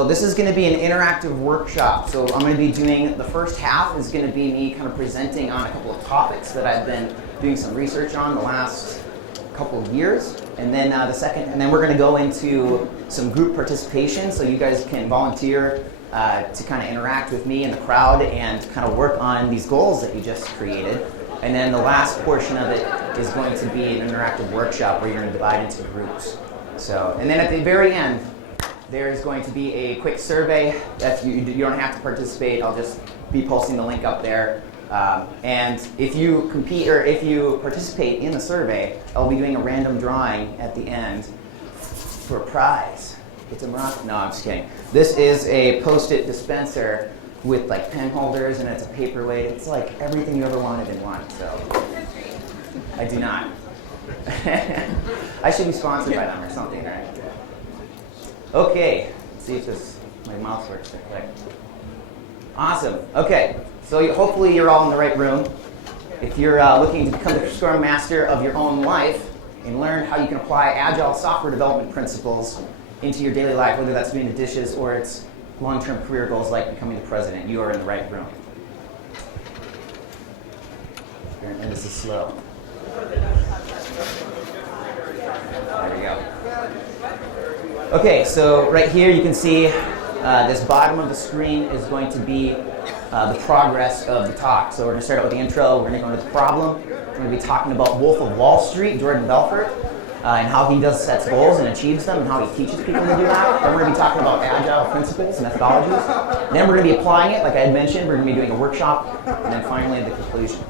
So this is going to be an interactive workshop. So I'm going to be doing, the first half is going to be me kind of presenting on a couple of topics that I've been doing some research on the last couple of years. And then and then we're going to go into some group participation, so you guys can volunteer to kind of interact with me and the crowd and kind of work on these goals that you just created. And then the last portion of it is going to be an interactive workshop where you're going to divide into groups. So, and then at the very end, there's going to be a quick survey. If you don't have to participate, I'll just be posting the link up there. And if you compete or if you participate in the survey, I'll be doing a random drawing at the end for a prize. It's a Morocco. No, I'm just kidding. This is a Post-it dispenser with like pen holders, and it's a paperweight. It's like everything you ever wanted in one. So I do not. I should be sponsored by them or something, right? Okay, let's see if my mouse works real quick. Awesome. Okay, so hopefully you're all in the right room. If you're looking to become the Scrum Master of your own life and learn how you can apply agile software development principles into your daily life, whether that's doing the dishes or it's long-term career goals like becoming the president, you are in the right room. And this is slow. There we go. Okay, so right here you can see this bottom of the screen is going to be the progress of the talk. So we're going to start out with the intro, we're going to go into the problem, we're going to be talking about Wolf of Wall Street, Jordan Belfort, and how he sets goals and achieves them and how he teaches people to do that. Then we're going to be talking about agile principles and methodologies. Then we're going to be applying it, like I had mentioned, we're going to be doing a workshop, and then finally the conclusion.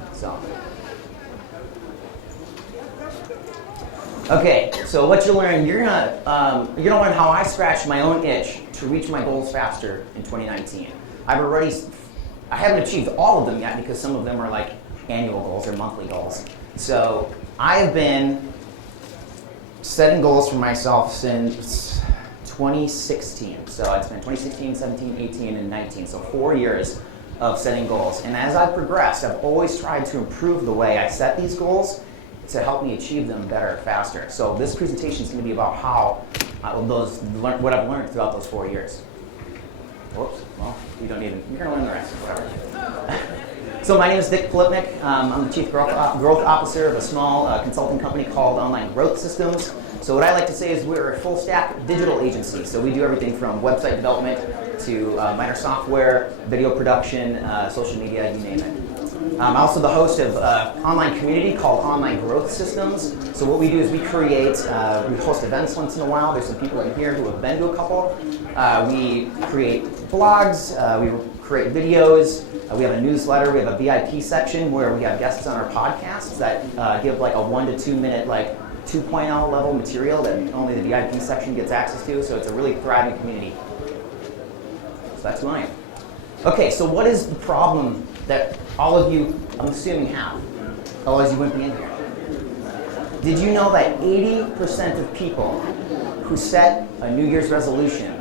Okay, so what you learn, you're gonna learn how I scratched my own itch to reach my goals faster in 2019. I haven't achieved all of them yet because some of them are like annual goals or monthly goals. So I have been setting goals for myself since 2016. So it's been 2016, 17, 18, and 19. So 4 years of setting goals. And as I've progressed, I've always tried to improve the way I set these goals to help me achieve them better, faster. So this presentation is going to be about how what I've learned throughout those 4 years. Whoops, well, you're going to learn the rest, whatever. So my name is Dick Polipnik. I'm the Chief Growth Officer of a small consulting company called Online Growth Systems. So what I like to say is we're a full stack digital agency. So we do everything from website development to minor software, video production, social media, you name it. I'm also the host of an online community called Online Growth Systems. So what we do is we host events once in a while. There's some people in here who have been to a couple. We create blogs, we create videos, we have a newsletter, we have a VIP section where we have guests on our podcasts that give like a 1 to 2 minute 2.0 level material that only the VIP section gets access to. So it's a really thriving community. So that's mine. Okay, so what is the problem that all of you, I'm assuming, have? Otherwise you wouldn't be in here. Did you know that 80% of people who set a New Year's resolution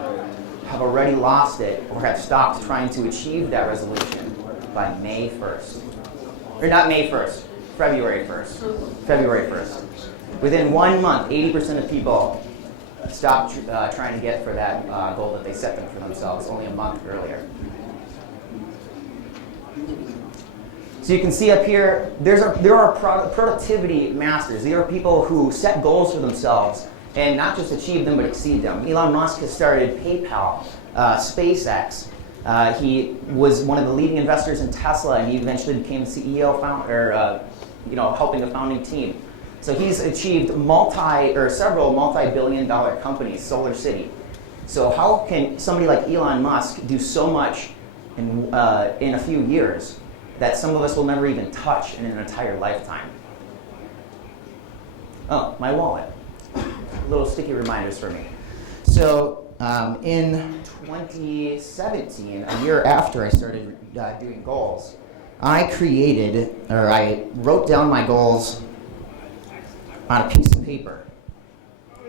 have already lost it or have stopped trying to achieve that resolution by May 1st? Or not May 1st, February 1st. February 1st. Within 1 month, 80% of people stopped trying to get for that goal that they set them for themselves only a month earlier. So you can see up here, there are productivity masters. There are people who set goals for themselves and not just achieve them, but exceed them. Elon Musk has started PayPal, SpaceX. He was one of the leading investors in Tesla, and he eventually became the CEO, helping the founding team. So he's achieved several multi-billion-dollar companies, Solar City. So how can somebody like Elon Musk do so much in a few years that some of us will never even touch in an entire lifetime? Oh, my wallet. Little sticky reminders for me. So in 2017, a year after I started doing goals, I wrote down my goals on a piece of paper.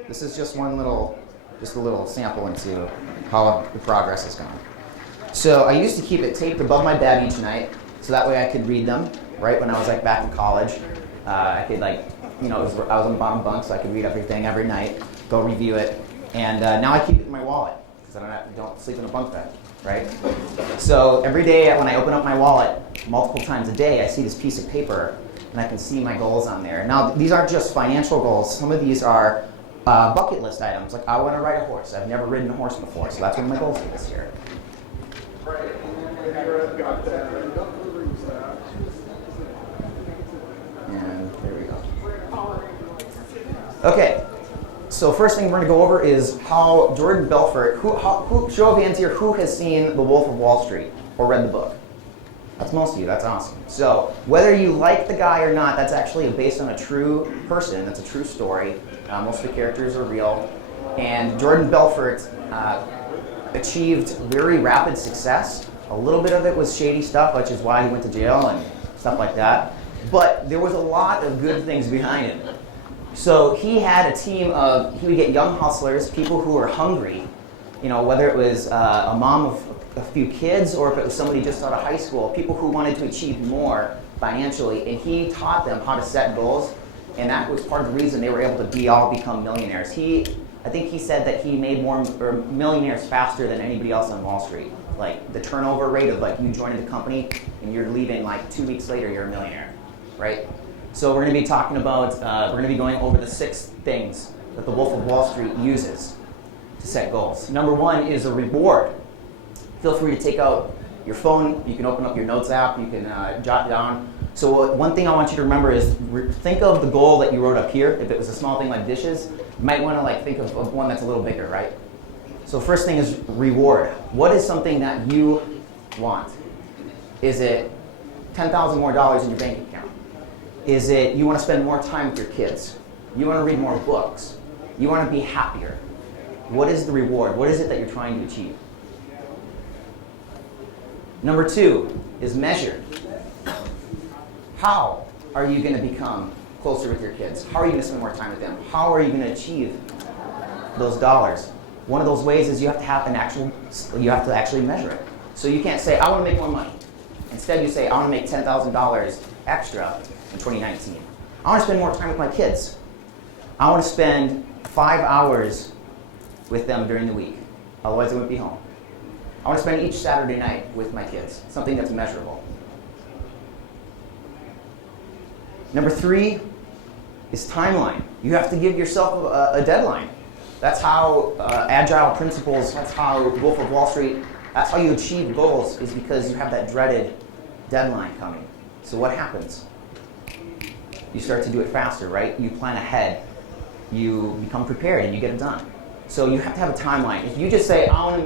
This is just a little sample into how the progress has gone. So I used to keep it taped above my bed each night, so that way I could read them. Right when I was back in college, I could I was on the bottom bunk, so I could read everything every night, go review it, and now I keep it in my wallet. because I don't sleep in a bunk bed, right? So every day when I open up my wallet, multiple times a day, I see this piece of paper, and I can see my goals on there. Now, these aren't just financial goals. Some of these are bucket list items, like I want to ride a horse. I've never ridden a horse before, so that's one of my goals for this year. And there we go. Okay, so first thing we're going to go over is how Jordan Belfort, show of hands here, who has seen The Wolf of Wall Street or read the book? That's most of you, that's awesome. So whether you like the guy or not, that's actually based on a true person, that's a true story. Most of the characters are real. And Jordan Belfort achieved very rapid success. A little bit of it was shady stuff, which is why he went to jail and stuff like that. But there was a lot of good things behind it. So he had a team of, he would get young hustlers, people who were hungry, whether it was a mom of a few kids or if it was somebody just out of high school, people who wanted to achieve more financially, and he taught them how to set goals, and that was part of the reason they were able to all become millionaires. I think he said that he made more millionaires faster than anybody else on Wall Street. Like the turnover rate of you joining the company and you're leaving 2 weeks later, you're a millionaire, right? So we're going to be talking about, we're going to be going over the 6 things that the Wolf of Wall Street uses to set goals. Number 1 is a reward. Feel free to take out your phone. You can open up your notes app. You can jot down. So one thing I want you to remember is think of the goal that you wrote up here. If it was a small thing like dishes, you might want to think of one that's a little bigger, right? So first thing is reward. What is something that you want? Is it $10,000 more in your bank account? Is it you want to spend more time with your kids? You want to read more books? You want to be happier? What is the reward? What is it that you're trying to achieve? Number 2 is measure. How are you going to become closer with your kids? How are you going to spend more time with them? How are you going to achieve those dollars? One of those ways is you have to have you have to actually measure it. So you can't say, I want to make more money. Instead you say, I want to make $10,000 extra in 2019. I want to spend more time with my kids. I want to spend 5 hours with them during the week. Otherwise they wouldn't be home. I want to spend each Saturday night with my kids, something that's measurable. Number 3 is timeline. You have to give yourself a deadline. That's how agile principles, that's how Wolf of Wall Street, that's how you achieve goals, is because you have that dreaded deadline coming. So what happens? You start to do it faster, right? You plan ahead. You become prepared and you get it done. So you have to have a timeline. If you just say, I want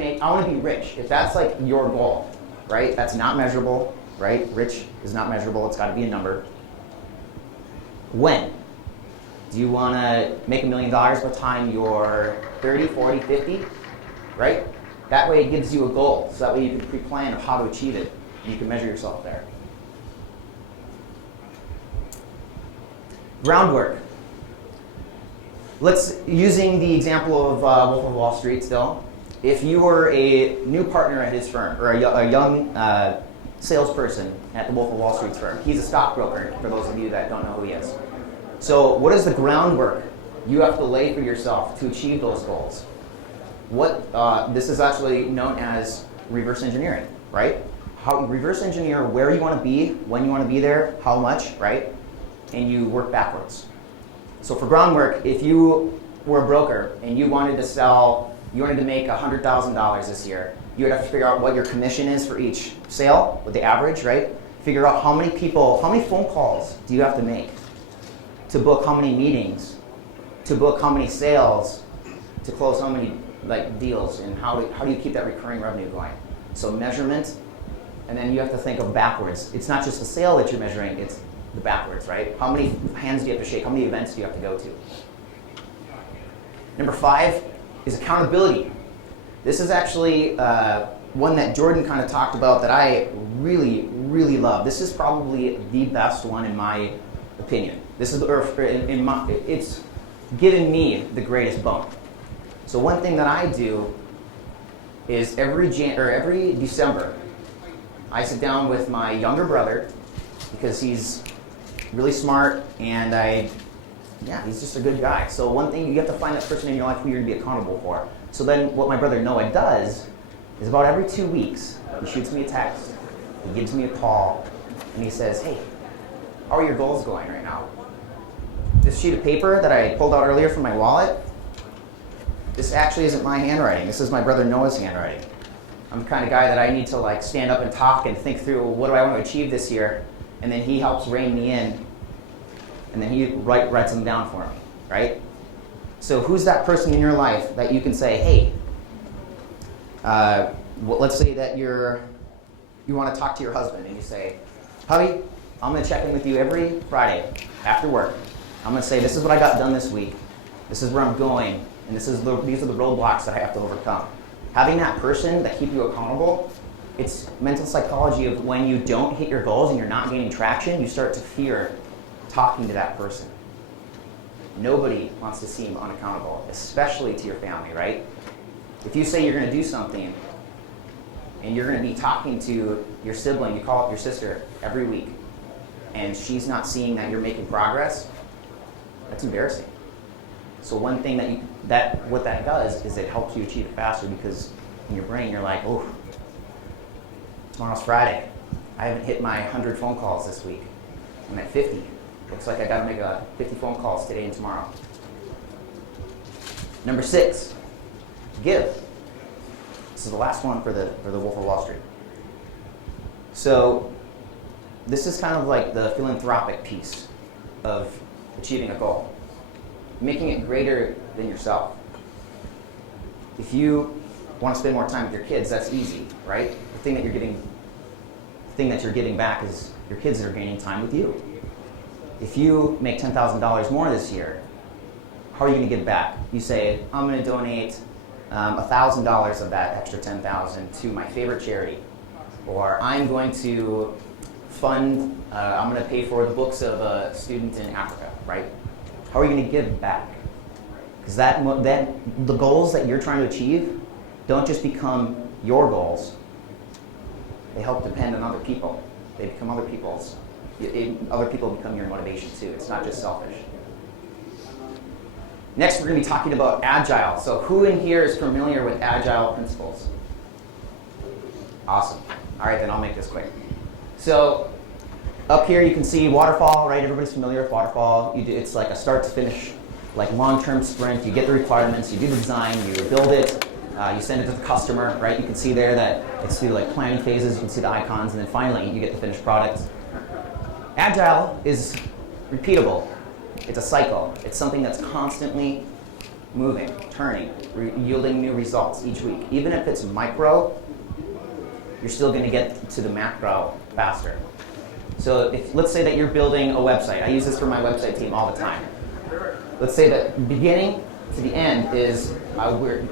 to be rich, if that's your goal, right? That's not measurable, right? Rich is not measurable, it's got to be a number. When? Do you want to make $1 million by the time you're 30, 40, 50, right? That way it gives you a goal, so that way you can pre-plan of how to achieve it, and you can measure yourself there. Groundwork. Using the example of Wolf of Wall Street still, if you were a new partner at his firm, or a young salesperson at the Wolf of Wall Street's firm, he's a stockbroker, for those of you that don't know who he is. So what is the groundwork you have to lay for yourself to achieve those goals? This is actually known as reverse engineering, right? How you reverse engineer where you want to be, when you want to be there, how much, right? And you work backwards. So for groundwork, if you were a broker and you wanted to make $100,000 this year, you would have to figure out what your commission is for each sale, with the average, right? Figure out how many phone calls do you have to make to book how many meetings, to book how many sales, to close how many deals, and how do you keep that recurring revenue going? So measurement, and then you have to think of backwards. It's not just the sale that you're measuring, it's the backwards, right? How many hands do you have to shake? How many events do you have to go to? Number 5 is accountability. This is actually one that Jordan kind of talked about that I really, really love. This is probably the best one in my opinion. It's given me the greatest bump. So one thing that I do is every December, I sit down with my younger brother because he's really smart and he's just a good guy. So one thing, you have to find that person in your life who you're going to be accountable for. So then what my brother Noah does is about every 2 weeks, he shoots me a text, he gives me a call, and he says, hey, how are your goals going right now? This sheet of paper that I pulled out earlier from my wallet, this actually isn't my handwriting. This is my brother Noah's handwriting. I'm the kind of guy that I need to like stand up and talk and think through what do I want to achieve this year, and then he helps rein me in, and then he writes them down for me, right? So who's that person in your life that you can say, hey, let's say that you want to talk to your husband, and you say, hubby, I'm going to check in with you every Friday after work. I'm going to say, this is what I got done this week. This is where I'm going. And these are the roadblocks that I have to overcome. Having that person that keep you accountable, it's mental psychology of when you don't hit your goals and you're not gaining traction, you start to fear talking to that person. Nobody wants to seem unaccountable, especially to your family, right? If you say you're going to do something and you're going to be talking to your sibling, you call up your sister every week, and she's not seeing that you're making progress, that's embarrassing. So one thing what that does is it helps you achieve it faster, because in your brain you're like, oh, tomorrow's Friday. I haven't hit my 100 phone calls this week. I'm at 50. Looks like I got to make 50 phone calls today and tomorrow. Number 6, give. This is the last one for the Wolf of Wall Street. So this is kind of like the philanthropic piece of achieving a goal. Making it greater than yourself. If you want to spend more time with your kids, that's easy, right? The thing that you're giving back is your kids that are gaining time with you. If you make $10,000 more this year, how are you going to give back? You say, I'm going to donate $1,000 of that extra $10,000 to my favorite charity, or I'm going to fund. I'm going to pay for the books of a student in Africa, right? How are you going to give back? Because the goals that you're trying to achieve don't just become your goals. They help depend on other people. They become other people's. Other people become your motivation too. It's not just selfish. Next, we're going to be talking about Agile. So who in here is familiar with Agile principles? Awesome. All right, then I'll make this quick. So up here you can see waterfall, right? Everybody's familiar with waterfall. It's like a start to finish, like long-term sprint. You get the requirements, you do the design, you build it, you send it to the customer, right? You can see there that it's through like planning phases, you can see the icons, and then finally you get the finished product. Agile is repeatable. It's a cycle. It's something that's constantly moving, turning, yielding new results each week. Even if it's micro, you're still going to get to the macro faster. So let's say that you're building a website. I use this for my website team all the time. Let's say that beginning to the end is we're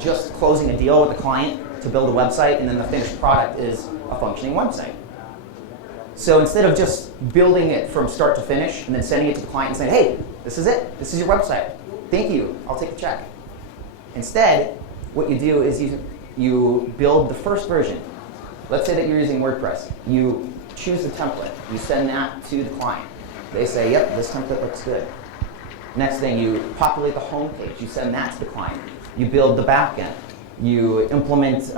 just closing a deal with the client to build a website, and then the finished product is a functioning website. So instead of just building it from start to finish and then sending it to the client and saying, hey, this is it. This is your website. Thank you. I'll take the check. Instead, what you do is you build the first version. Let's say that you're using WordPress. You choose the template. You send that to the client. They say, yep, this template looks good. Next thing, you populate the home page. You send that to the client. You build the back end. You implement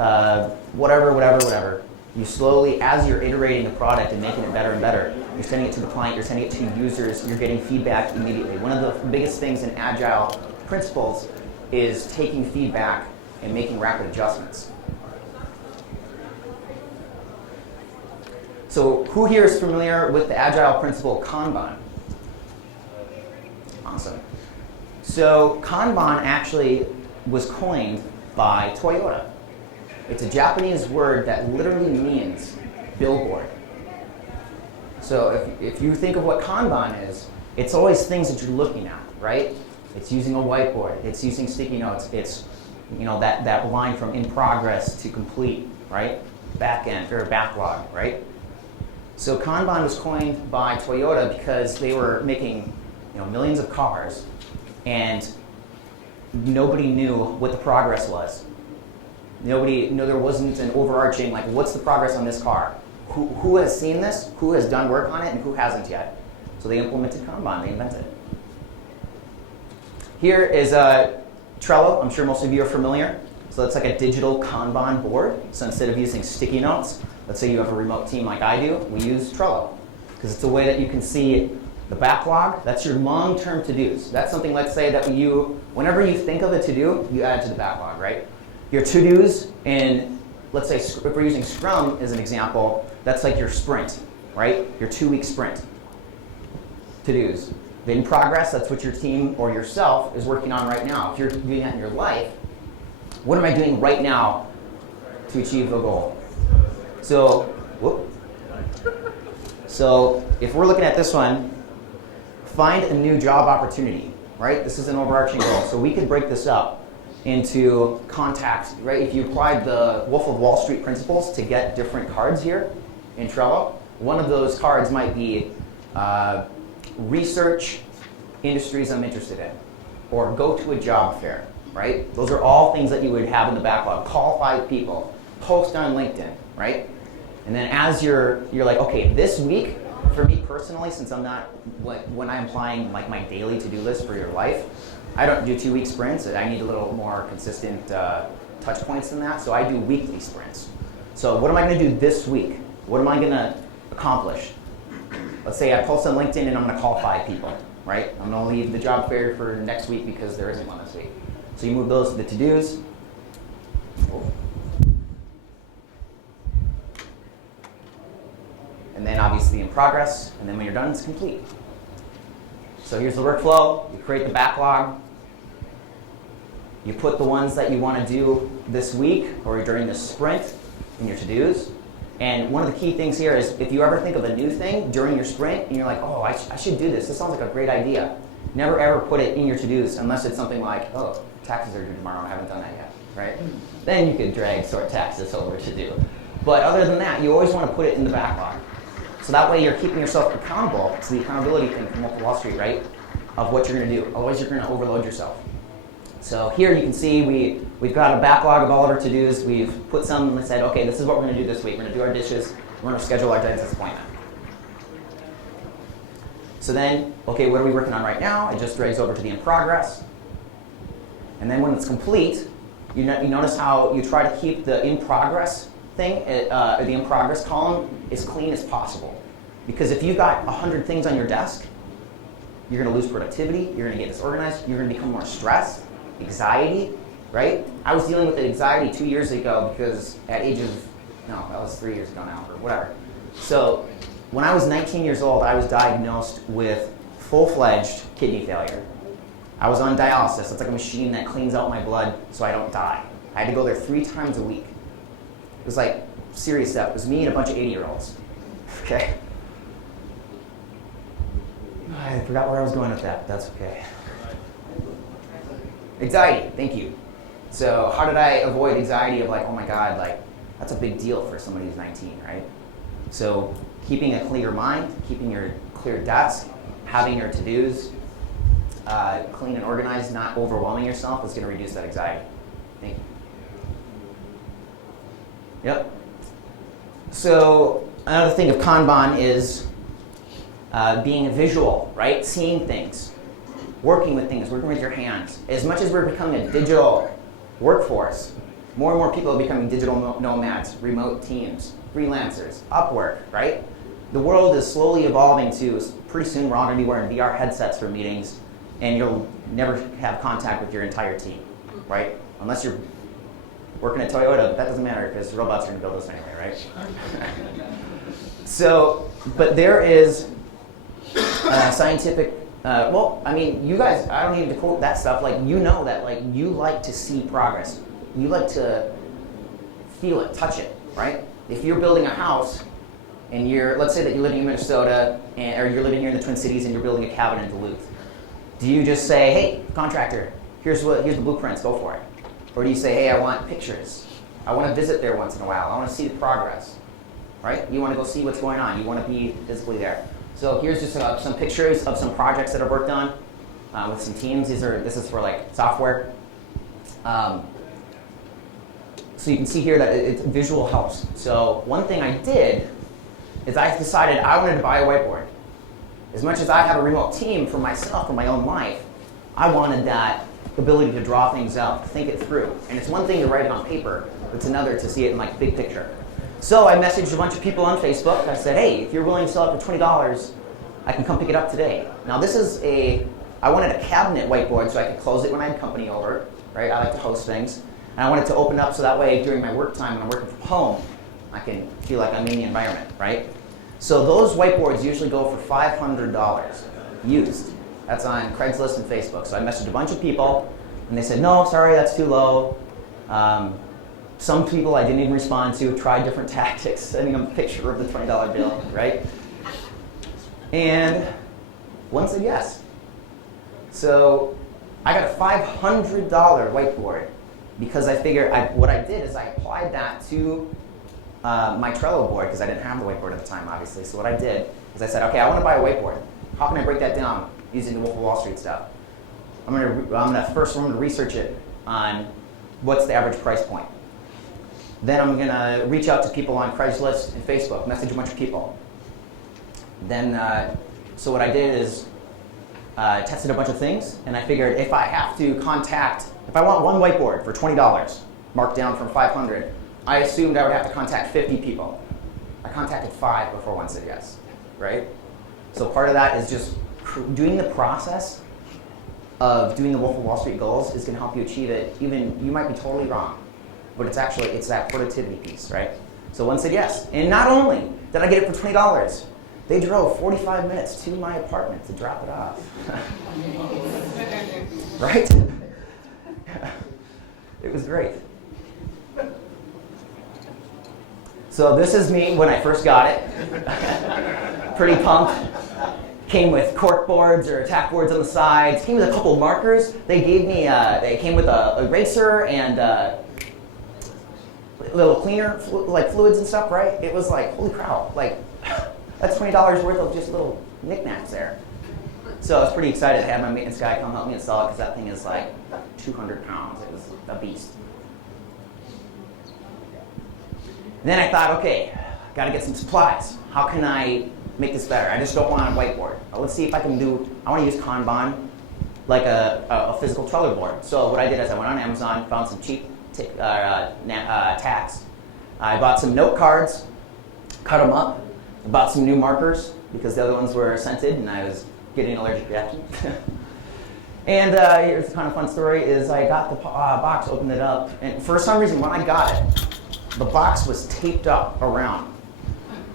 whatever. You slowly, as you're iterating the product and making it better and better, you're sending it to the client, you're sending it to users, you're getting feedback immediately. One of the biggest things in Agile principles is taking feedback and making rapid adjustments. So who here is familiar with the Agile principle Kanban? Awesome. So Kanban actually was coined by Toyota. It's a Japanese word that literally means billboard. So if you think of what Kanban is, it's always things that you're looking at, right? It's using a whiteboard. It's using sticky notes. It's that line from in progress to complete, right? Back end or backlog, right? So Kanban was coined by Toyota because they were making millions of cars, and nobody knew what the progress was. There wasn't an overarching, like, what's the progress on this car? Who has seen this? Who has done work on it? And who hasn't yet? So they implemented Kanban. They invented it. Here is Trello, I'm sure most of you are familiar. So that's like a digital Kanban board. So instead of using sticky notes, let's say you have a remote team like I do, we use Trello. Because it's a way that you can see the backlog. That's your long-term to-dos. That's something, let's say, that whenever you think of a to-do, you add it to the backlog, right? Your to-dos in, let's say, if we're using Scrum as an example, that's like your sprint, right? Your 2-week sprint. To-dos. In progress, that's what your team or yourself is working on right now. If you're doing that in your life, what am I doing right now to achieve the goal? So if we're looking at this one, find a new job opportunity, right? This is an overarching goal. So we could break this up into contacts, right? If you applied the Wolf of Wall Street principles to get different cards here in Trello, one of those cards might be research industries I'm interested in, or go to a job fair, right? Those are all things that you would have in the backlog. Call 5 people, post on LinkedIn, right? And then as you're like, okay, this week, for me personally, since I'm not, when I'm applying like my daily to-do list for your life, I don't do 2-week sprints. I need a little more consistent touch points than that, so I do weekly sprints. So what am I going to do this week? What am I going to accomplish? Let's say I post on LinkedIn and I'm going to call 5 people, right? I'm going to leave the job fair for next week because there isn't one this week. So you move those to the to-dos. And then obviously in progress, and then when you're done, it's complete. So here's the workflow. You create the backlog. You put the ones that you want to do this week or during the sprint in your to-dos. And one of the key things here is if you ever think of a new thing during your sprint and you're like, oh, I should do this. This sounds like a great idea. Never ever put it in your to-dos unless it's something like, oh, taxes are due tomorrow. I haven't done that yet, right? Then you could drag sort taxes over to do. But other than that, you always want to put it in the backlog. So that way you're keeping yourself accountable to the accountability thing from Wolf of Wall Street, right? Of what you're going to do. Otherwise you're going to overload yourself. So here you can see we've got a backlog of all of our to-dos. We've put some and said, okay, this is what we're going to do this week. We're going to do our dishes. We're going to schedule our dentist appointment. So then, okay, what are we working on right now? It just drags over to the in progress. And then when it's complete, you notice how you try to keep the in progress thing, the in progress column, as clean as possible. Because if you've got 100 things on your desk, you're going to lose productivity, you're going to get disorganized, you're going to become more stressed, anxiety, right? I was dealing with anxiety 2 years ago because at age of, no, that was 3 years ago now, or whatever. So when I was 19 years old, I was diagnosed with full-fledged kidney failure. I was on dialysis. It's like a machine that cleans out my blood so I don't die. I had to go there 3 times a week. It was like serious stuff. It was me and a bunch of 80-year-olds. Okay. I forgot where I was going with that. That's okay. Anxiety. Thank you. So how did I avoid anxiety of like, oh my God, like that's a big deal for somebody who's 19, right? So keeping a clear mind, keeping your clear desk, having your to-dos clean and organized, not overwhelming yourself is going to reduce that anxiety. Thank you. Yep. So another thing of Kanban is being visual, right? Seeing things, working with things, working with your hands. As much as we're becoming a digital workforce, more and more people are becoming digital nomads, remote teams, freelancers, Upwork, right? The world is slowly evolving to, pretty soon we're all going to be wearing VR headsets for meetings, and you'll never have contact with your entire team, right? Unless you're working at Toyota, that doesn't matter because robots are going to build this anyway, right? So, but there is scientific, well, I mean, you guys, I don't need to quote that stuff, like, you know that, like, you like to see progress. You like to feel it, touch it, right? If you're building a house, and let's say that you're living in Minnesota, or you're living here in the Twin Cities and you're building a cabin in Duluth. Do you just say, hey, contractor, here's the blueprints, go for it? Or do you say, hey, I want pictures. I want to visit there once in a while. I want to see the progress, right? You want to go see what's going on. You want to be physically there. So here's just some pictures of some projects that I've worked on with some teams. This is for like software. So you can see here that visual helps. So one thing I did is I decided I wanted to buy a whiteboard. As much as I have a remote team for myself, for my own life, I wanted that ability to draw things out, to think it through. And it's one thing to write it on paper, it's another to see it in like big picture. So I messaged a bunch of people on Facebook. I said, hey, if you're willing to sell it for $20, I can come pick it up today. Now this is I wanted a cabinet whiteboard so I could close it when I had company over, right? I like to host things. And I wanted to open it up so that way during my work time when I'm working from home, I can feel like I'm in the environment, right? So those whiteboards usually go for $500 used. That's on Craigslist and Facebook. So I messaged a bunch of people, and they said, no, sorry, that's too low. Some people I didn't even respond to, tried different tactics, sending them a picture of the $20 bill, right? And one said yes. So I got a $500 whiteboard because I figured what I did is I applied that to my Trello board because I didn't have the whiteboard at the time, obviously. So what I did is I said, okay, I want to buy a whiteboard. How can I break that down using the Wolf of Wall Street stuff? I'm gonna research it on what's the average price point. Then I'm gonna reach out to people on Craigslist and Facebook, message a bunch of people. Then, so what I did is tested a bunch of things, and I figured if I want one whiteboard for $20, marked down from 500, I assumed I would have to contact 50 people. I contacted 5 before one said yes, right? So part of that is just doing the process of doing the Wolf of Wall Street goals is going to help you achieve it. Even you might be totally wrong, but it's that productivity piece, right? So one said yes, and not only did I get it for $20, they drove 45 minutes to my apartment to drop it off. Right? It was great. So this is me when I first got it. Pretty pumped. Came with cork boards or tack boards on the sides. Came with a couple markers. They gave me. They came with a eraser and little cleaner, like fluids and stuff. Right? It was like, holy cow! Like that's $20 worth of just little knickknacks there. So I was pretty excited to have my maintenance guy come help me install it because that thing is like 200 pounds. It was a beast. Then I thought, okay, got to get some supplies. How can I make this better? I just don't want a whiteboard. Let's see if I can I want to use Kanban like a physical Trello board. So what I did is I went on Amazon, found some cheap tacks. I bought some note cards, cut them up. I bought some new markers because the other ones were scented and I was getting an allergic reaction. And here's a kind of fun story is I got the box, opened it up, and for some reason when I got it, the box was taped up around.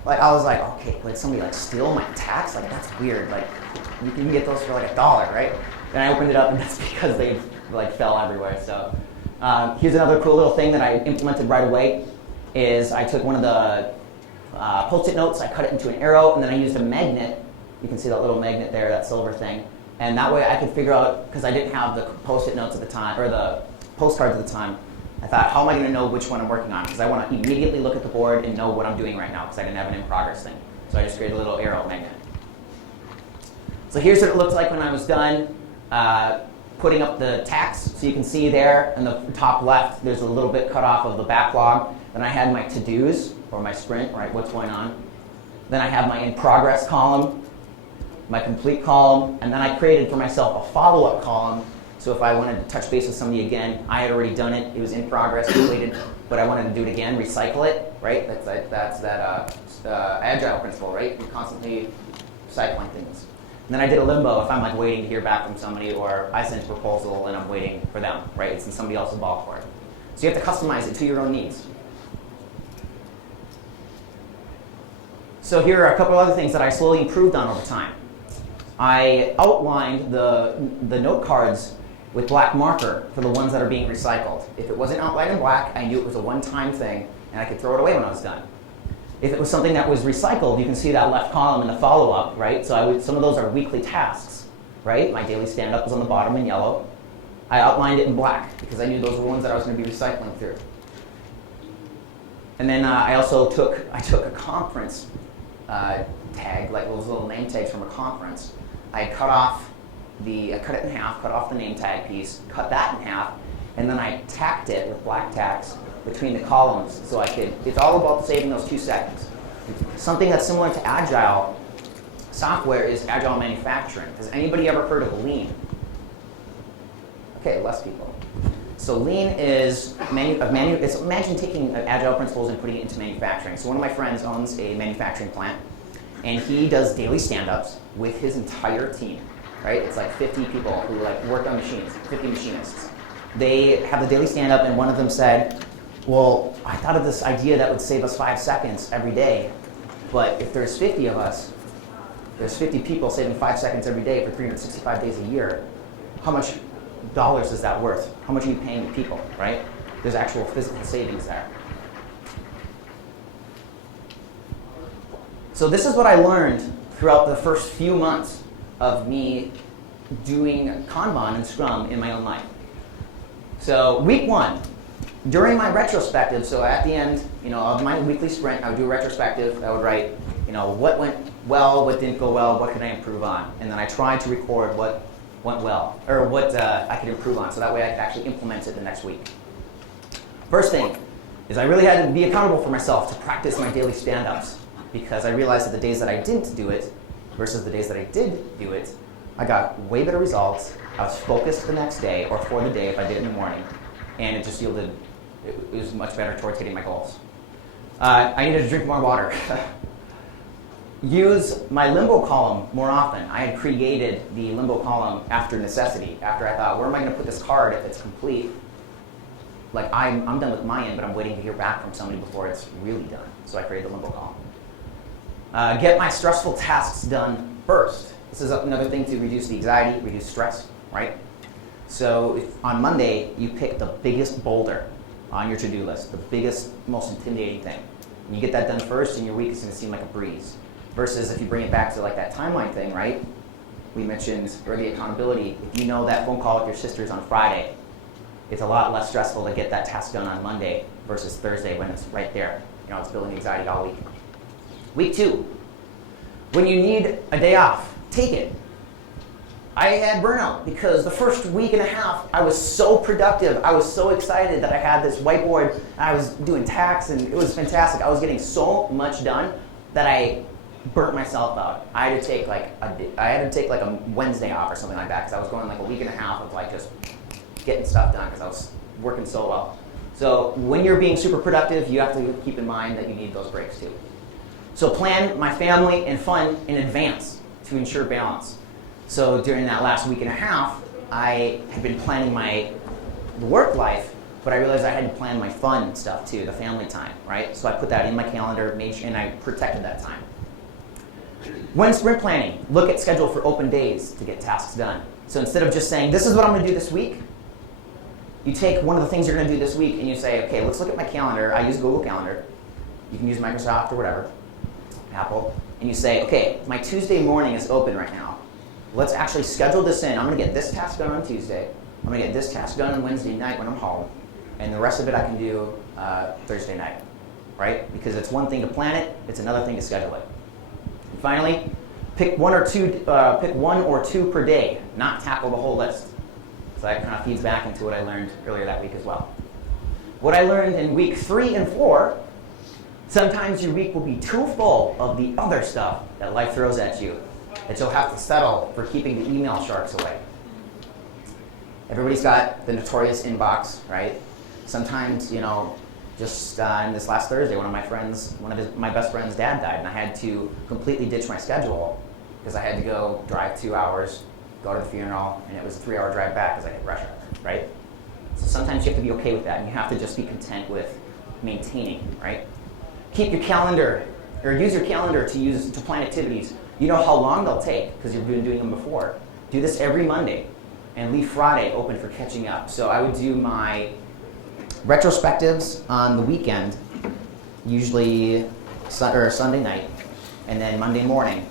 Like I was like, okay, did somebody like steal my tacks? Like that's weird. Like you can get those for like $1, right? And I opened it up and that's because they like fell everywhere. So here's another cool little thing that I implemented right away is I took one of the Post-it notes, I cut it into an arrow, and then I used a magnet. You can see that little magnet there, that silver thing. And that way I could figure out, because I didn't have the Post-it notes at the time, or the postcards at the time, I thought, how am I going to know which one I'm working on? Because I want to immediately look at the board and know what I'm doing right now, because I didn't have an in-progress thing. So I just created a little arrow magnet. So here's what it looked like when I was done putting up the tacks. So you can see there in the top left, there's a little bit cut off of the backlog. Then I had my to-dos, or my sprint, right, what's going on. Then I have my in-progress column, my complete column, and then I created for myself a follow-up column. So if I wanted to touch base with somebody again, I had already done it, it was in progress, completed, but I wanted to do it again, recycle it, right? That's that agile principle, right? You're constantly cycling things. And then I did a limbo if I'm like waiting to hear back from somebody, or I sent a proposal and I'm waiting for them, right? It's in somebody else's ball for it. So you have to customize it to your own needs. So here are a couple other things that I slowly improved on over time. I outlined the note cards with black marker for the ones that are being recycled. If it wasn't outlined in black, I knew it was a one-time thing, and I could throw it away when I was done. If it was something that was recycled, you can see that left column in the follow-up, right? So some of those are weekly tasks, right? My daily stand-up was on the bottom in yellow. I outlined it in black because I knew those were ones that I was going to be recycling through. And then I also took a conference tag, like those little name tags from a conference. I cut it in half, cut off the name tag piece, cut that in half, and then I tacked it with black tacks between the columns so it's all about saving those 2 seconds. Something that's similar to Agile software is Agile manufacturing. Has anybody ever heard of Lean? Okay, less people. So lean is, imagine taking agile principles and putting it into manufacturing. So one of my friends owns a manufacturing plant, and he does daily stand-ups with his entire team, right? It's like 50 people who like work on machines, 50 machinists. They have the daily stand-up, and one of them said, well, I thought of this idea that would save us 5 seconds every day, but if there's 50 of us, there's 50 people saving 5 seconds every day for 365 days a year. How much dollars is that worth? How much are you paying the people, right? There's actual physical savings there. So this is what I learned throughout the first few months of me doing Kanban and Scrum in my own life. So week 1, during my retrospective, so at the end, of my weekly sprint, I would do a retrospective. I would write, what went well, what didn't go well, what could I improve on, and then I tried to record what went well, or what I could improve on, so that way I could actually implement it the next week. First thing is I really had to be accountable for myself to practice my daily stand-ups, because I realized that the days that I didn't do it versus the days that I did do it, I got way better results. I was focused the next day, or for the day if I did it in the morning, and it just yielded, it was much better towards hitting my goals. I needed to drink more water. Use my limbo column more often. I had created the limbo column after necessity, after I thought, where am I going to put this card if it's complete? Like, I'm done with my end, but I'm waiting to hear back from somebody before it's really done. So I created the limbo column. Get my stressful tasks done first. This is another thing to reduce the anxiety, reduce stress, right? So if on Monday, you pick the biggest boulder on your to-do list, the biggest, most intimidating thing. And you get that done first, and your week is going to seem like a breeze. Versus if you bring it back to like that timeline thing, right? We mentioned early accountability. If you know that phone call with your sisters on Friday, it's a lot less stressful to get that task done on Monday versus Thursday when it's right there. It's building anxiety all week. Week 2, when you need a day off, take it. I had burnout because the first week and a half, I was so productive. I was so excited that I had this whiteboard. I was doing tax, and it was fantastic. I was getting so much done that I burnt myself out. I had to take like a Wednesday off or something like that because I was going like a week and a half of like just getting stuff done because I was working so well. So when you're being super productive, you have to keep in mind that you need those breaks too. So plan my family and fun in advance to ensure balance. So during that last week and a half, I had been planning the work life, but I realized I had to plan my fun stuff too, the family time, right? So I put that in my calendar, and I protected that time. When sprint planning, look at schedule for open days to get tasks done. So instead of just saying, this is what I'm going to do this week, you take one of the things you're going to do this week and you say, okay, let's look at my calendar. I use Google Calendar. You can use Microsoft or whatever, Apple. And you say, okay, my Tuesday morning is open right now. Let's actually schedule this in. I'm going to get this task done on Tuesday. I'm going to get this task done on Wednesday night when I'm home. And the rest of it I can do Thursday night, right? Because it's one thing to plan it. It's another thing to schedule it. And finally, pick one or two per day, not tackle the whole list. So that kind of feeds back into what I learned earlier that week as well. What I learned in week 3 and 4, sometimes your week will be too full of the other stuff that life throws at you, that you'll have to settle for keeping the email sharks away. Everybody's got the notorious inbox, right? Sometimes, just in this last Thursday, one of my best friend's dad died, and I had to completely ditch my schedule because I had to go drive 2 hours, go to the funeral, and it was a 3-hour drive back because I hit rush hour, right? So sometimes you have to be okay with that, and you have to just be content with maintaining, right? Keep your calendar, or use your calendar to plan activities. You know how long they'll take because you've been doing them before. Do this every Monday, and leave Friday open for catching up. So I would do my retrospectives on the weekend, usually Sunday night, and then Monday morning,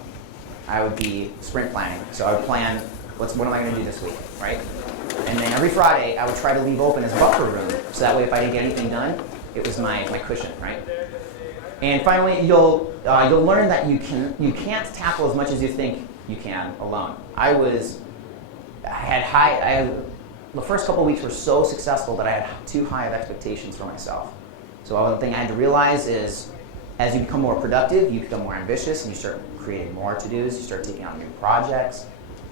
I would be sprint planning. So I would plan, what am I going to do this week, right? And then every Friday, I would try to leave open as buffer room, so that way if I didn't get anything done, it was my cushion, right? And finally, you'll learn that you can't tackle as much as you think you can alone. The first couple of weeks were so successful that I had too high of expectations for myself. So one thing I had to realize is, as you become more productive, you become more ambitious, and you start creating more to-dos, you start taking on new projects.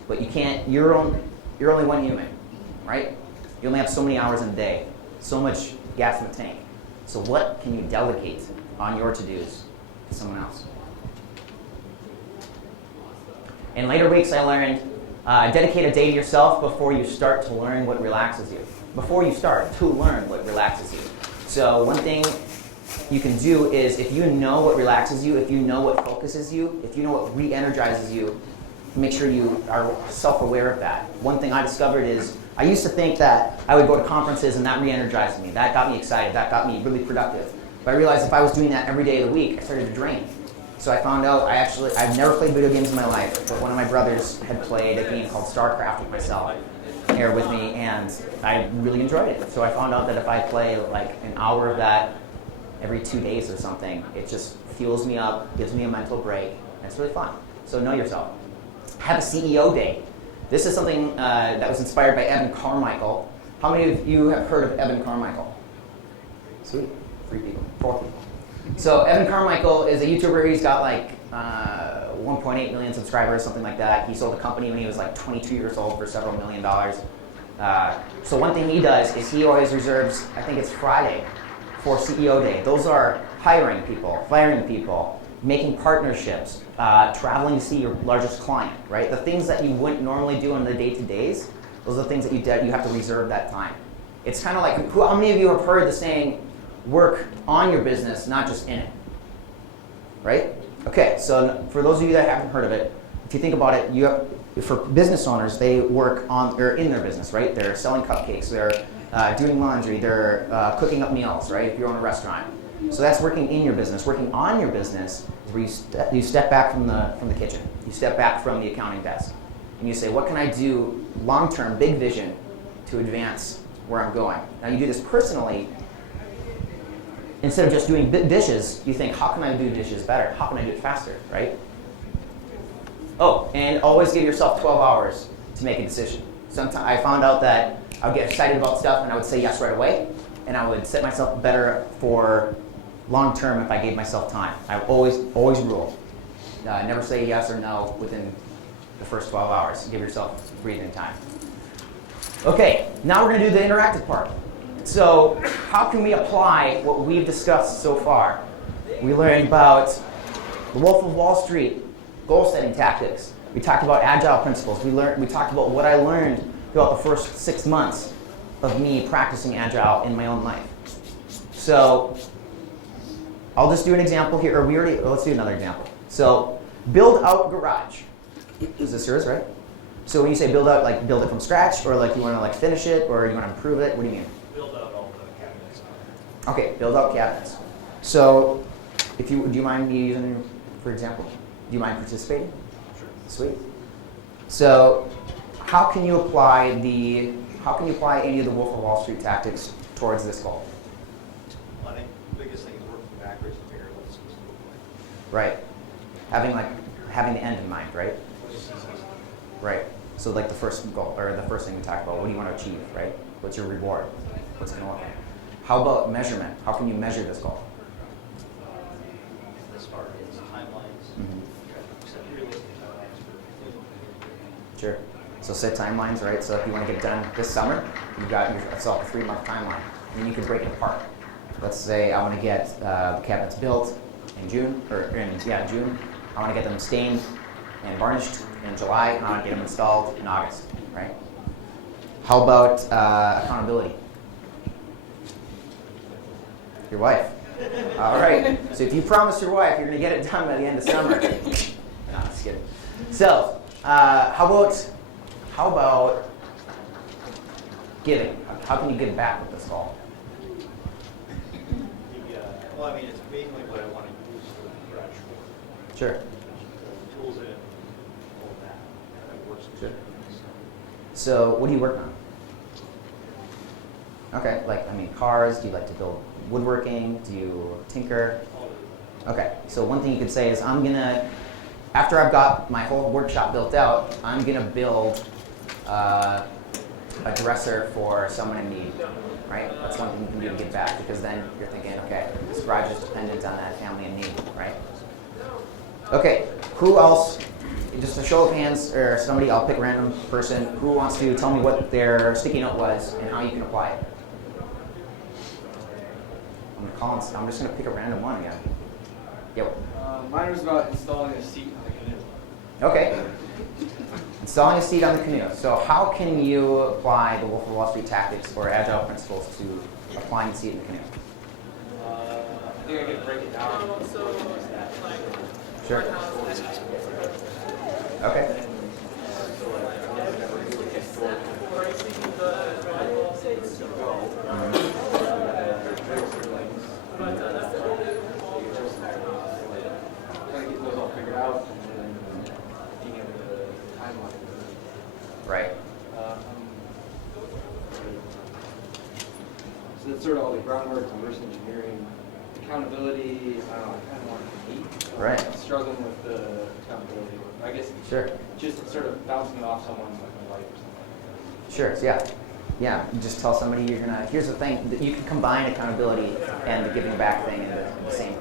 But you're only one human, right? You only have so many hours in a day, so much gas in the tank. So what can you delegate on your to-dos to someone else? In later weeks, I learned dedicate a day to yourself before you start to learn what relaxes you. Before you start to learn what relaxes you. So one thing you can do is, if you know what relaxes you, if you know what focuses you, if you know what re-energizes you, make sure you are self-aware of that. One thing I discovered is, I used to think that I would go to conferences and that re-energized me. That got me excited. That got me really productive. But I realized if I was doing that every day of the week, I started to drain. So I found out I've never played video games in my life, but one of my brothers had played a game called StarCraft with myself here with me, and I really enjoyed it. So I found out that if I play like an hour of that every 2 days or something, it just fuels me up, gives me a mental break, and it's really fun. So know yourself. Have a CEO day. This is something that was inspired by Evan Carmichael. How many of you have heard of Evan Carmichael? Sweet. 3 people. 4 people. So Evan Carmichael is a YouTuber. He's got like 1.8 million subscribers, something like that. He sold a company when he was like 22 years old for several $1 million. So one thing he does is he always reserves, I think it's Friday, for CEO Day. Those are hiring people, firing people, making partnerships, traveling to see your largest client, right? The things that you wouldn't normally do on the day-to-days, those are the things that you have to reserve that time. It's kind of like, how many of you have heard the saying, work on your business, not just in it, right? Okay, so for those of you that haven't heard of it, if you think about it, for business owners, they work on, or in their business, right? They're selling cupcakes, they're doing laundry, they're cooking up meals, right? If you own a restaurant. So that's working in your business. Working on your business is where you step back from the kitchen. You step back from the accounting desk. And you say, what can I do long-term, big vision, to advance where I'm going? Now you do this personally. Instead of just doing dishes, you think, how can I do dishes better? How can I do it faster, right? Oh, and always give yourself 12 hours to make a decision. Sometimes I found out that I would get excited about stuff and I would say yes right away, and I would set myself better for long term if I gave myself time. I always rule. Never say yes or no within the first 12 hours. Give yourself breathing time. Okay, now we're going to do the interactive part. So how can we apply what we've discussed so far? We learned about the Wolf of Wall Street, goal-setting tactics. We talked about agile principles. We talked about what I learned throughout the first 6 months of me practicing agile in my own life. So I'll just do an example here, or let's do another example. So build out garage. Is this yours, right? So when you say build out, like build it from scratch, or like you want to like finish it, or you want to improve it, what do you mean? Build out all the cabinets. Okay, build out cabinets. So do you mind me using, for example? Do you mind participating? Sure. Sweet. So how can you apply any of the Wolf of Wall Street tactics towards this goal? I think the biggest thing is working backwards and figure out what it's supposed to look Right. Having the end in mind, right? Right. So like the first goal, or the first thing we talked about, what do you want to achieve, right? What's your reward? What's it going to look like? How about measurement? How can you measure this goal? as far as timelines. Mm-hmm. Set realistic timelines for Sure. So set timelines, right? So if you want to get it done this summer, you've got yourself a 3-month timeline. And then you can break it apart. Let's say I want to get the cabinets built in June, June. I want to get them stained and varnished in July, and I want to get them installed in August, right? How about accountability? Your wife. All right. So if you promise your wife you're going to get it done by the end of summer. No, just kidding. So how about giving? How can you give back with this goal? well, I mean, it's mainly what I want to use for the garage for. Sure. The tools in it, all of that. And it works. Sure. So what do you work on? Okay, cars, do you like to build woodworking? Do you tinker? Okay, so one thing you could say is after I've got my whole workshop built out, I'm going to build a dresser for someone in need, right? That's one thing you can do to give back, because then you're thinking, okay, this garage is dependent on that family in need, right? Okay, who else just a show of hands or somebody, I'll pick a random person who wants to tell me what their sticky note was and how you can apply it. I'm just going to pick a random one again. Yep. Mine was about installing a seat on the canoe. Okay. Installing a seat on the canoe. So how can you apply the Wolf of Wall Street tactics or agile principles to applying the seat in the canoe? I think I could break it down. Sure. Okay. Right. So that's sort of all the groundwork, reverse engineering, accountability. I don't know, I kind of want to meet. Right. I'm struggling with the accountability. I guess Sure. just sort of bouncing it off someone like my wife or something. Sure. So yeah. You just tell somebody you're gonna. Here's the thing: that you can combine accountability and the giving back thing into the same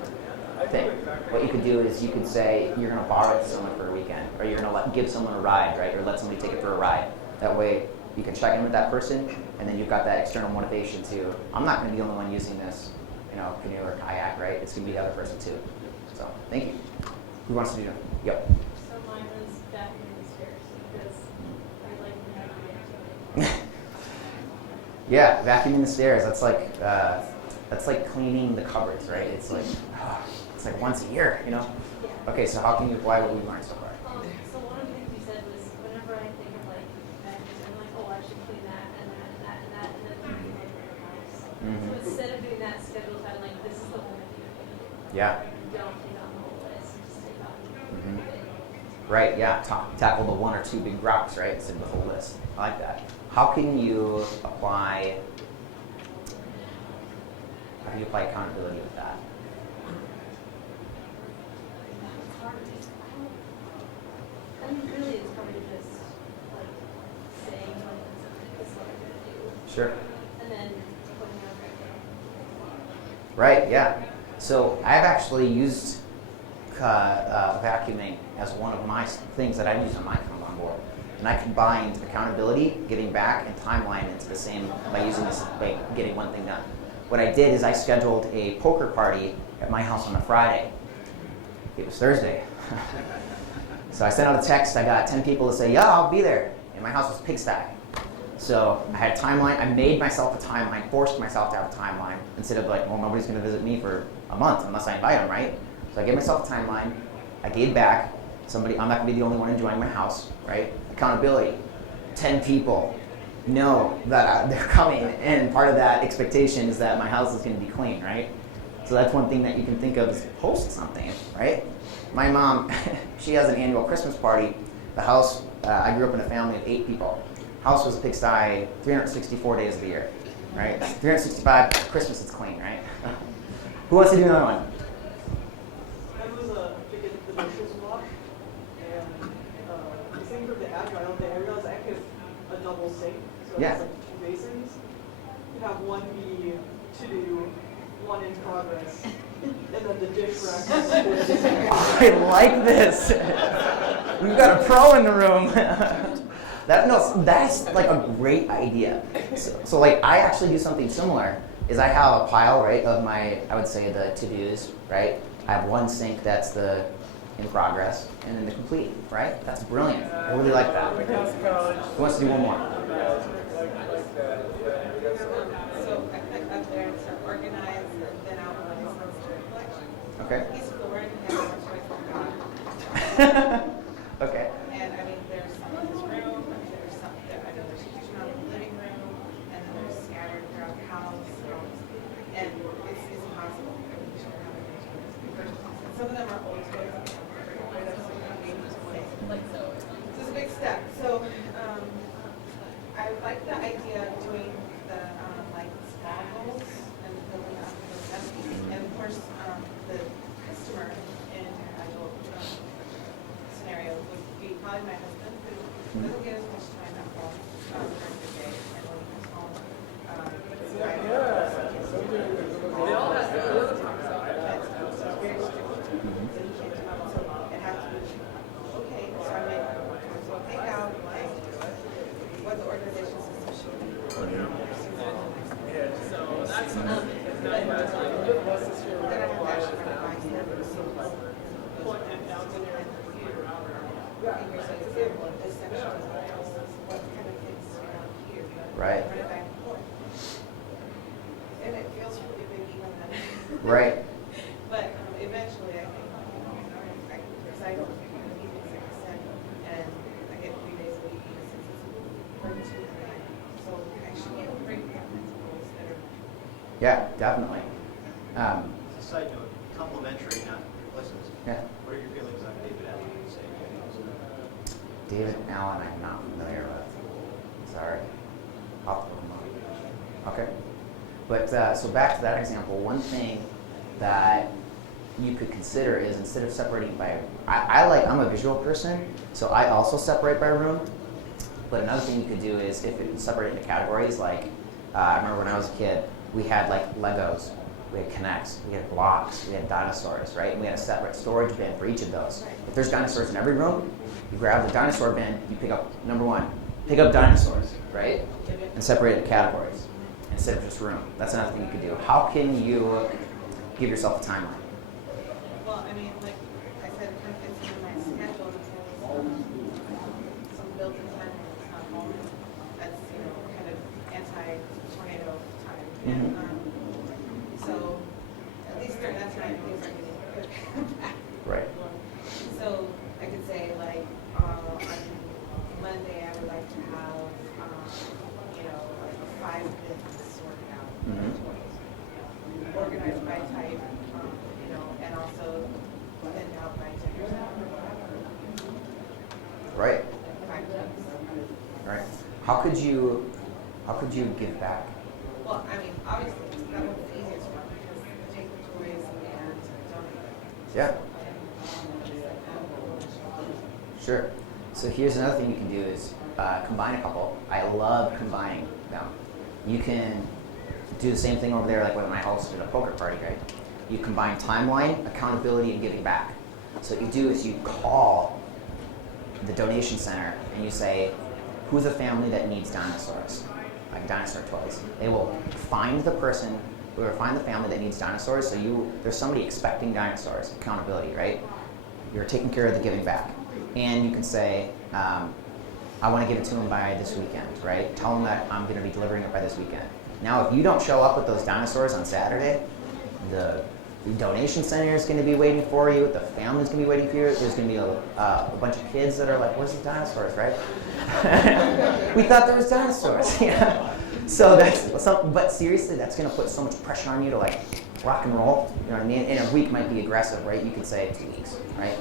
thing. What you could do is you could say you're gonna borrow it to someone for a weekend, or you're gonna give someone a ride, right? Or let somebody take it for a ride. That way you can check in with that person, and then you've got that external motivation to. I'm not gonna be the only one using this, canoe or kayak, right? It's gonna be the other person too. So thank you. Who wants to do that? Yep. So mine was vacuuming the stairs because I like to have the activity. Yeah, vacuuming the stairs. That's like cleaning the cupboards, right? It's like once a year, Yeah. Okay, so how can you apply what we've learned so far? So one of the things you said was whenever I think of like vacuums, I'm like, oh, I should clean that and that and that and that, and then I'm doing it house. Mhm. So instead of doing that schedule time, like this is the one that you do. Yeah. Don't take on the whole list. Just take on Mhm. a bit. Right. Yeah. Tackle the one or two big rocks, right? Instead of the whole list. I like that. How can you apply? How do you apply accountability with that? It's hard. I mean, really, it's probably just like saying like this is what I'm gonna do, Sure. and then putting out there. Right. Yeah. So I've actually used vacuuming as one of my things that I use on my Kanban board, and I combined accountability, giving back, and timeline into the same by using this by getting one thing done. What I did is I scheduled a poker party at my house on a Friday. It was Thursday. So I sent out a text. I got 10 people to say, yeah, I'll be there. And my house was pigsty. So I had a timeline. I made myself a timeline, forced myself to have a timeline, instead of like, well, nobody's going to visit me for a month unless I invite them, right? So I gave myself a timeline. I gave back. I'm not going to be the only one enjoying my house, right? Accountability. 10 people know that they're coming, and part of that expectation is that my house is going to be clean, right? So that's one thing that you can think of is post something, right? My mom, she has an annual Christmas party. The house, I grew up in a family of 8 people. House was a pigsty 364 days of the year, right? 365, Christmas it's clean, right? Who wants to do another one? I was to get the dishes washed, and the thing for the agile, I don't think I realized I have a double sink, so Yeah. it's like 2 basins. You have one be to do, one in progress, and then the dish rack. I like this. We've got a pro in the room. That's like a great idea. So like I actually do something similar. Is I have a pile, right, of I would say the to-dos, right? I have one sink that's the in progress, and then the complete, right? That's brilliant. I really like that. Who wants to do one more? So up there to organize, then outline some sort of collection. Okay. He's bored and has no choice from God. Okay. And I mean, there's some in his room, there's some, I know there's a huge amount in the living room, and then there's scattered throughout the house. And it's impossible. I mean, you should have it. Some of them are old toys. Like so. So it's a big step. So I like the idea of doing the like small goals and building up those empties. And of course, the customer in an agile scenario would be probably my husband, who doesn't get as much time at home during the day, and when he comes home, they all have to do the time. So it's very strict. So you can't do it. So it has to be okay. So I'm absolutely. Right. And it feels really big even then. Right. But eventually I think, because I don't do meetings, like I said, and I get 3 days a week, since it's hard to, so I should be able to break down my goals better. Yeah, definitely. As a side note, complimentary, not replacements. Yeah. What are your feelings on David Allen? David Allen, I'm not familiar with. Sorry. I'll look him up. Okay. But so back to that example, one thing that you could consider is instead of separating by, I'm a visual person, so I also separate by room. But another thing you could do is if it's separated into categories, like I remember when I was a kid, we had like Legos, we had Connects, we had blocks, we had dinosaurs, right? And we had a separate storage bin for each of those. If there's dinosaurs in every room, you grab the dinosaur bin, you pick up, number one, pick up dinosaurs, right? And separate the categories instead of just room. That's another thing you could do. How can you give yourself a timeline? Well, I mean, like I said, it kind of fits into my schedule, some built-in time when it's not home. That's, kind of anti-tornado time. Mhm. So at least during that time, things are getting good. Right. So I could say like, on Monday, I would like to have, like 5 bins sorted out. Mhm. Organized by type, and also and out by gender. Right. 5 bins. Right. How could you give back? Well, I mean, obviously, that was the easiest one because take the toys and donate. Yeah. Sure. So here's another thing you can do is combine a couple. I love combining them. You can do the same thing over there like when I hosted a poker party, right? You combine timeline, accountability, and giving back. So what you do is you call the donation center and you say, who's a family that needs dinosaurs? Like dinosaur toys. They will find the person, or find the family that needs dinosaurs, so there's somebody expecting dinosaurs, accountability, right? You're taking care of the giving back. And you can say, I want to give it to them by this weekend, right? Tell them that I'm going to be delivering it by this weekend. Now, if you don't show up with those dinosaurs on Saturday, the donation center is going to be waiting for you, the family's going to be waiting for you, there's going to be a bunch of kids that are like, where's the dinosaurs, right? We thought there was dinosaurs, yeah. So but seriously, that's going to put so much pressure on you to like rock and roll, you know what I mean? And a week might be aggressive, right? You could say 2 weeks, right?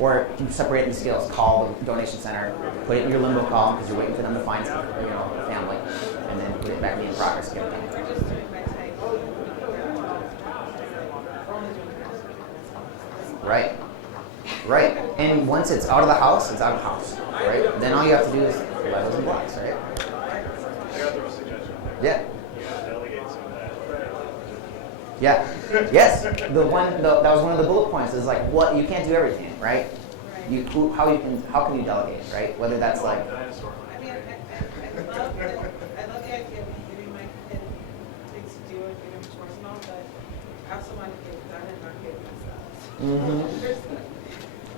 Or you separate it into scales, call the donation center, put it in your limbo column because you're waiting for them to find family, and then put it back in progress again. We're just doing by type. Right. Right. And once it's out of the house, it's out of the house. Right? Then all you have to do is Legos and blocks, right? I got throw a suggestion. Yeah. You gotta delegate some of that. Yeah. Yes. That was one of the bullet points. Is like what you can't do everything, right? How can you delegate, right? Whether that's like Dinosaur. I mean, I love the idea of giving my kid things to do and giving chores and all, but I also want to get it done and not get myself.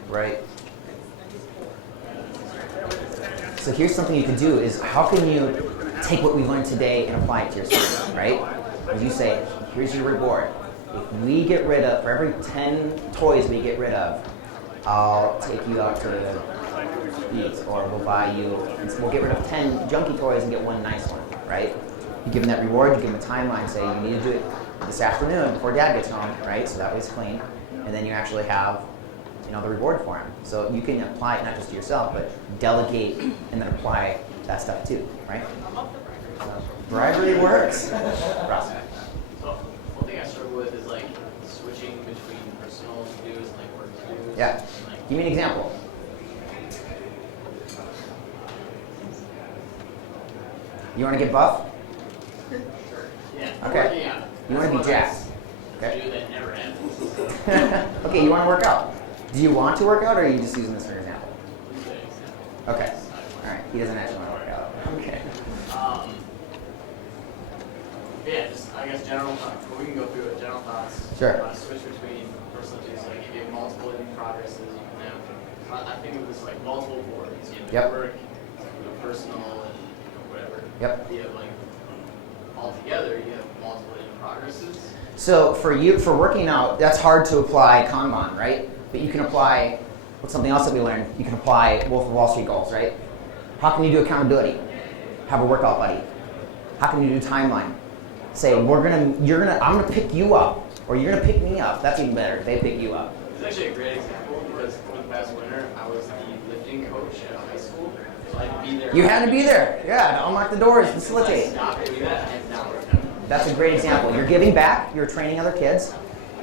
right. I'm just bored. So here's something you can do is how can you take what we learned today and apply it to your student, right? As you say, here's your reward. If we get rid of, for every 10 toys we get rid of, I'll take you out to eat, or we'll get rid of 10 junky toys and get one nice one, right? You give them that reward, you give them a timeline, say you need to do it this afternoon before dad gets home, right? So that way it's clean. And then you actually have the reward for him. So you can apply it not just to yourself, but delegate and then apply that stuff too, right? Bribery works. Ross. So one thing I struggle with is like switching between personal to-dos and like work to-dos. Yeah. Like, Give me an example. You want to get buff? yeah. Okay. Working out. You want to be jacked. To Okay. do that never happens. Okay, you want to work out. Do you want to work out, or are you just using this for example? Okay. All right. He doesn't actually want to work out. Okay. Yeah, just I guess general thoughts. But we can go through it. General thoughts. Sure. Switch between personal to so I give you multiple progresses. You can have. I think it was like multiple boards. You know, Yep. work, personal, and whatever. Yep. You have like all together. You have multiple progresses. So for working out, that's hard to apply Kanban, right? But you can apply, what's something else that we learned? You can apply Wolf of Wall Street goals, right? How can you do accountability? Have a workout buddy. How can you do timeline? Say, I'm gonna pick you up, or you're gonna pick me up. That's even better. They pick you up. It's actually a great example because for the past winter, I was the lifting coach at high school, so I had to be there. You had to be there, yeah, to unlock the doors, facilitate. If I stopped doing that, I had not worked out. That's a great example. You're giving back, you're training other kids,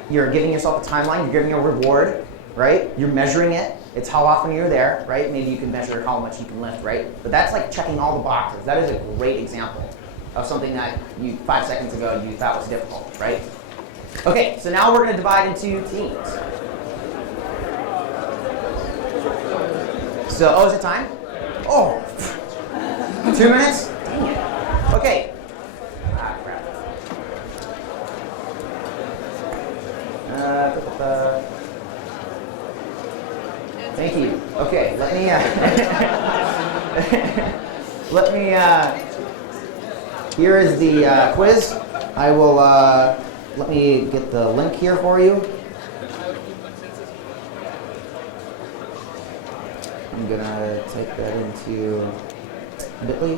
you're giving yourself a timeline, you're giving a reward, right? You're measuring it. It's how often you're there, right? Maybe you can measure how much you can lift, right? But that's like checking all the boxes. That is a great example of something that 5 seconds ago you thought was difficult, right? Okay, so now we're going to divide into teams. So, is it time? Oh, 2 minutes? Dang it. Okay. Ah, crap. Thank you. Okay, let me, here is the quiz. I will, let me get the link here for you. I'm gonna type that into Bitly.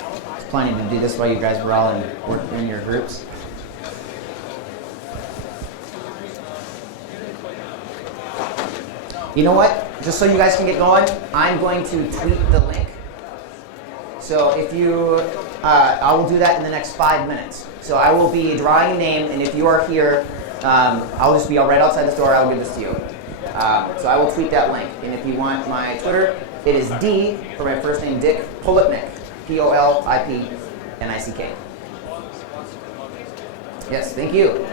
I was planning to do this while you guys were all in your groups. You know what? Just so you guys can get going, I'm going to tweet the link. So if you, I will do that in the next 5 minutes. So I will be drawing a name, and if you are here, I'll just be right outside the store. I will give this to you. So I will tweet that link. And if you want my Twitter, it is D for my first name, Dick Polipnik, Polipnick. Yes, thank you.